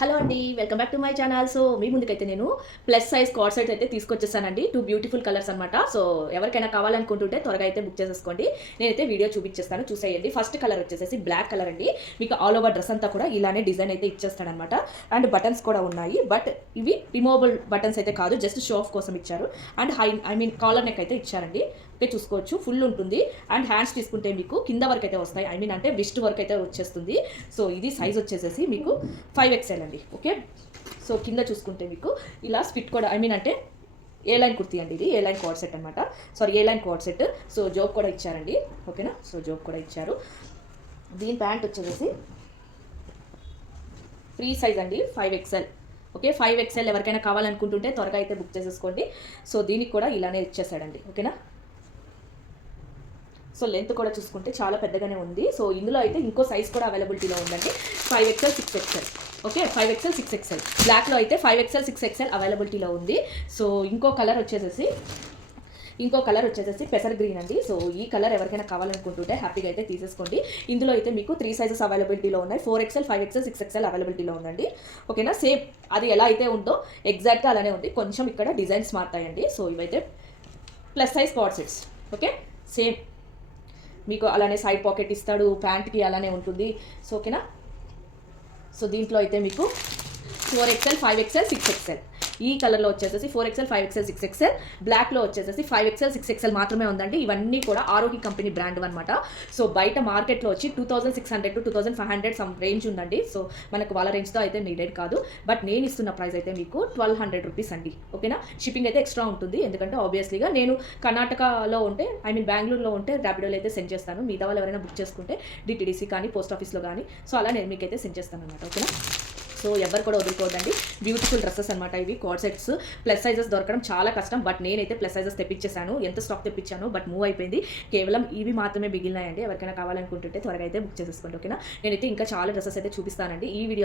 Hello అండి, welcome back to my channel. So మీ ముందుకైతే నేను ప్లస్ సైజ్ కార్డ్ సెట్ అయితే తీసుకొచ్చేసానండి. 2 బ్యూటిఫుల్ కలర్స్ అనమాట. సో ఎవరికైనా కావాలనుకుంటుంటే త్వరగా అయితే బుక్ చేసేసుకోండి. నేనైతే వీడియో చూపించేస్తాను, చూసేయండి. ఫస్ట్ కలర్ వచ్చేసి బ్లాక్ కలర్ అండి. మీకు ఆల్ ఓవర్ డ్రెస్ అంతా కూడా ఇలానే డిజైన్ అయితే ఇచ్చేస్తాడనమాట. అండ్ బటన్స్ కూడా ఉన్నాయి, బట్ ఇవి రిమూవబుల్ బటన్స్ అయితే కాదు, జస్ట్ షో ఆఫ్ కోసం ఇచ్చారు. అండ్ కాలర్ నెక్ అయితే ఇచ్చారండి. ఓకే, చూసుకోవచ్చు, ఫుల్ ఉంటుంది. అండ్ హ్యాండ్స్ తీసుకుంటే మీకు కింద వరకు అయితే వస్తాయి, అంటే విస్ట్ వరకు అయితే వచ్చేస్తుంది. సో ఇది సైజ్ వచ్చేసేసి మీకు 5XL అండి. ఓకే, సో కింద చూసుకుంటే మీకు ఇలా స్పిట్ కూడా అంటే ఏ లైన్ కుర్తీ అండి, ఇది ఏ లైన్ కార్డ్ సెట్ అనమాట. Sorry, A line co-ord set. So జోబ్ కూడా ఇచ్చారండి. ఓకేనా, సో జోబ్ కూడా ఇచ్చారు. దీని ప్యాంట్ వచ్చేసి ఫ్రీ సైజ్ అండి, 5XL. ఓకే, 5XL ఎవరికైనా కావాలనుకుంటుంటే త్వరగా అయితే బుక్ చేసేసుకోండి. సో దీనికి కూడా ఇలానే ఇచ్చేసాడండి. ఓకేనా, సో లెంత్ కూడా చూసుకుంటే చాలా పెద్దగానే ఉంది. సో ఇందులో అయితే ఇంకో సైజ్ కూడా అవైలబిలిటీలో ఉందండి, 5XL 6XL. Okay, 5XL 6XL. బ్లాక్లో అయితే 5XL 6XL అవైలబిలిటీలో ఉంది. సో ఇంకో కలర్ వచ్చేసేసి పెసర్ గ్రీన్ అండి. సో ఈ కలర్ ఎవరికైనా కావాలనుకుంటుంటే హ్యాపీగా అయితే తీసేసుకోండి. ఇందులో అయితే మీకు 3 సైజెస్ అవైలబిలిటీలో ఉన్నాయి, 4XL 5XL 6XL అవైలబిలిటీలో ఉందండి. ఓకేనా, సేమ్ అది ఎలా అయితే ఉందో ఎగ్జాక్ట్గా అలానే ఉంది, కొంచెం ఇక్కడ డిజైన్స్ మారుతాయండి. సో ఇవైతే plus size card sets. Okay, same మీకు అలానే సైడ్ పాకెట్ ఇస్తాడు, ప్యాంట్కి అలానే ఉంటుంది. సో ఓకేనా, సో దీంట్లో అయితే మీకు 4XL 5XL 6XL ఈ కలర్లో వచ్చేసి 4XL 5XL 6XL, బ్లాక్లో వచ్చేసి 5XL 6XL మాత్రమే ఉందండి. ఇవన్నీ కూడా ఆరోగ్య కంపెనీ బ్రాండ్ అనమాట. సో బయట మార్కెట్లో వచ్చి 2600 to 2500 సమ్ రేంజ్ ఉందండి. సో మనకు వాళ్ళ రేంజ్తో అయితే నీడెడ్ కాదు, బట్ నేను ఇస్తున్న ప్రైస్ అయితే మీకు 1200 రూపీస్ అండి. ఓకేనా, షిప్పింగ్ అయితే ఎక్స్ట్రా ఉంటుంది, ఎందుకంటే ఆబ్వియస్లీగా నేను కర్ణాటకలో ఉంటే బెంగళూరులో ఉంటే ర్యాపిడోలో అయితే సెండ్ చేస్తాను. మిగతా వాళ్ళు ఎవరైనా బుక్ చేసుకుంటే డిటీడీసీ కానీ పోస్ట్ ఆఫీస్లో కానీ, సో అలా నేను మీకైతే సెండ్ చేస్తాను అనమాట. ఓకేనా, సో ఎవరు కూడా వదులుకోవద్దండి. బ్యూటిఫుల్ డ్రెస్సెస్ అనమాట ఇవి, కార్డ్ సెట్స్. ప్లస్ సైజెస్ దొరకడం చాలా కష్టం, బట్ నేనైతే ప్లస్ సైజెస్ తెప్పించేసాను. ఎంత స్టాక్ తెప్పించాను, బట్ మూవ్ అయిపోయింది. కేవలం ఇవి మాత్రమే మిగిలినాయండి. ఎవరికైనా కావాలనుకుంటుంటే త్వరగా అయితే బుక్ చేసేసుకోండి. ఓకేనా, నేనైతే ఇంకా చాలా డ్రెస్సెస్ అయితే చూపిస్తానండి ఈ వీడియో.